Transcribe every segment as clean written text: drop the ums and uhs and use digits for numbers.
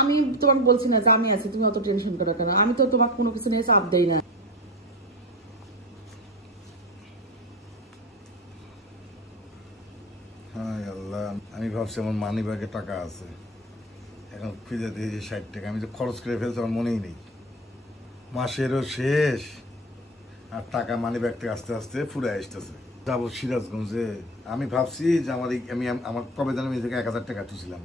আমি তোমাকে বলছি না যে আমি আছি, তুমি অত টেনশন করো কেন? আমি তো তোমাকে কোনো কিছু নিয়ে চাপ দেই না। হায় আল্লাহ, আমি ভাবছি আমার মানি ব্যাগে টাকা আছে, এখন খুঁজে দিয়েছি 60 টাকা। আমি তো খরচ করে ফেলছি, আমার মনেই নেই। মাসেরও শেষ আর টাকা মানি ব্যাগ থেকে আস্তে আস্তে ফুরে আসতেছে। যাবো সিরাজগঞ্জে। আমি ভাবছি যে আমার কবে জানি এই জায়গায় 1000 টাকা তুলছিলাম।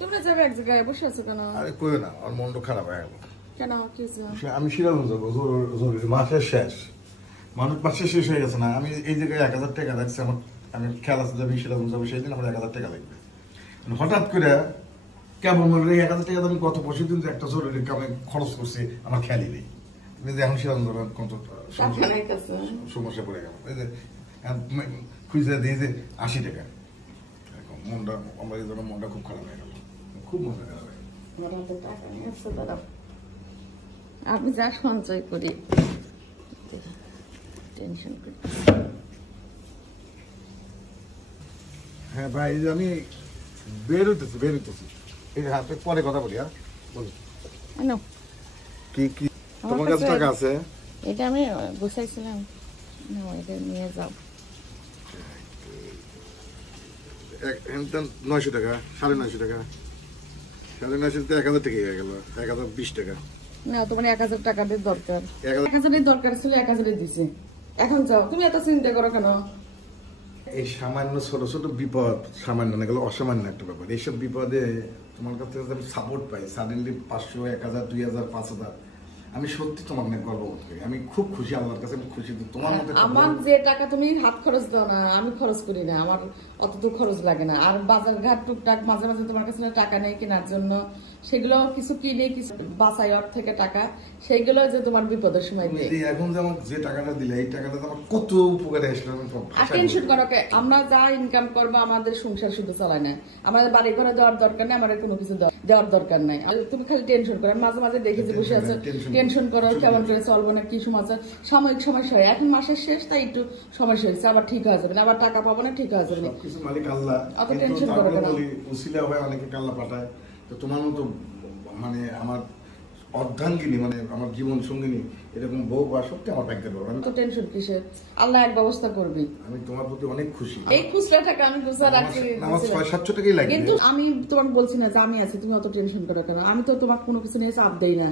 তোমরা যাবে এক জায়গায় বসে আছো কেন? আরে কইও না, আমার মনটা খারাপ হয়ে গেল। কেন কি হয়েছে? আমি সিরাজগঞ্জ যাবো, মাসের শেষ, মানুষ মাসের শেষ হয়ে গেছে না। আমি এই জায়গায় 1000 টাকা রাখছি, আমার আমি খেয়াল আছে যাবি সিরাজগঞ্জ যাবো, সেই দিন আমার 1000 টাকা লাগবে। হঠাৎ করে কেমন মনে হয় 1000 টাকা আমি গত পরশু দিন একটা জরুরি কামে খরচ করছি, আমার খেয়ালই নেই। এখন সিরাজগঞ্জ যাবো, কত সমস্যা পড়ে গেল। এই যে খুঁজে দিয়ে যে 80 টাকা, মনটা আমার এই জন্য মনটা খুব খারাপ হয়ে গেল, খুব মনটা খারাপ হয়ে গেল। আমি যা সঞ্চয় করি টেনশন করি। হ্যাঁ ভাই, আমি বেরোতেছি এই হাতে পরে কথা বলি। হ্যাঁ বলো কি কি তোমার কাছে টাকা আছে? এটা আমি বসাইছিলাম, এটা নিয়ে যাও। 900 টাকা, 950 টাকা, 950 টাকা 1000 টাকা হয়ে গেল, 1020 টাকা। না, তোমার 1000 টাকার দরকার, 1000 দরকার ছিল, 1000 দিছে। এখন যাও, তুমি এত চিন্তা করো কেন? এই সামান্য ছোট ছোট বিপদ, সামান্য না গেলে অসামান্য একটা ব্যাপার। এইসব বিপদে তোমার কাছ থেকে আমি সাপোর্ট পাই, সাডেনলি 500, 1000, 2000, 5000, আমি সত্যি তোমার অনেক গর্ববোধ করি। আমি খুব খুশি, আল্লাহর কাছে আমি খুশি। তোমার মতো আমার যে টাকা তুমি হাত খরচ দাও না, আমি খরচ করি না, আমার অতটুকু খরচ লাগে না। আর বাজার ঘাট টুকটাক মাঝে মাঝে তোমার কাছে টাকা নেই কেনার জন্য, সেগুলো কিছু কিনে কিছু বাঁচাই ওর থেকে টাকা, সেইগুলো যে তোমার বিপদের সময় দিই। এখন যে আমার যে টাকাটা দিলে, এই টাকাটা আমার কত উপকারে আসলে। আর টেনশন করো কে? আমরা যা ইনকাম করবো আমাদের সংসার শুধু চালায় না, আমাদের বাড়ি ঘরে দেওয়ার দরকার নেই, আমাদের কোনো কিছু দেওয়ার দরকার নাই। তুমি খালি টেনশন করো। মাঝে মাঝে দেখেছি বসে আছো, টেনশন করো কেমন করে চলবো না, কি সমাচার, সাময়িক সমস্যা হয়। এখন মাসের শেষ, তাই একটু সমস্যা হয়েছে, আবার ঠিক হয়ে যাবে না, আবার টাকা পাবো না, ঠিক হয়ে যাবে না। মালিক আল্লাহ, অত টেনশন করো কেন? উসিলা হয় অনেকে আল্লাহ পাঠায়, তো তোমার মতো মানে আমার অর্ধাঙ্গিনী, মানে আমার জীবন সঙ্গিনী এরকম বউ বা সত্যি আমার ভাগ্যে বড়। আমি তো টেনশন কিসের? আল্লাহ এক ব্যবস্থা করবি। আমি তোমার প্রতি অনেক খুশি। এই খুচরা টাকা আমি গুছা রাখি, আমার 600-700 টাকাই লাগে। কিন্তু আমি তোমাকে বলছি না যে আমি আছি, তুমি অত টেনশন করো কেন? আমি তো তোমাকে কোনো কিছু নিয়ে চাপ দেই না।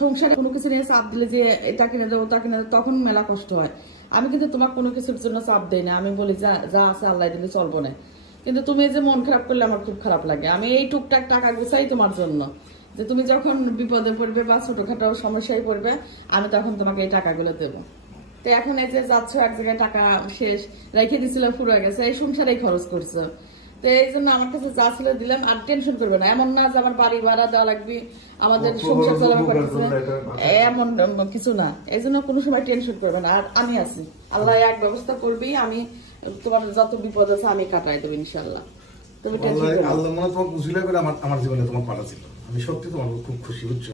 সংসারে কোনো কিছু নিয়ে চাপ দিলে যে এটা কিনে দেবো ওটা কিনে দেবো, তখন মেলা কষ্ট হয়। আমি কিন্তু তোমার কোনো কিছুর জন্য চাপ দেই না। আমি বলি যা আছে আল্লাহ দিলে চলবো না। কিন্তু তুমি যে মন খারাপ করলে আমার খুব খারাপ লাগে। আমি এই টুকটাক টাকা গুছাই তোমার জন্য, যে তুমি যখন বিপদে পড়বে বা ছোটখাটো সমস্যায় পড়বে, আমি তখন তোমাকে এই টাকাগুলো দেবো। তো এখন এই যে যাচ্ছ এক জায়গায়, টাকা শেষ, রেখে দিছিল, ফুরে গেছে, এই সংসারেই খরচ করছো। তো এই জন্য আমার কাছে যা ছিল দিলাম। আর টেনশন করবে না, এমন না যে আমার বাড়ি ভাড়া দেওয়া লাগবে, আমাদের সংসার চালানো পারতেছে, এমন কিছু না। এই জন্য কোনো সময় টেনশন করবে না। আর আমি আছি, আল্লাহ এক ব্যবস্থা করবি। আমি তোমার যত বিপদ আছে আমি কাটাই দেবো ইনশাল্লাহ। তুমি টেনশন করবে না। আল্লাহ মনে তোমাকে উসিলা করে আমার জীবনে তোমার পাঠাচ্ছিল। আমি সত্যি তোমার খুব খুশি হচ্ছি।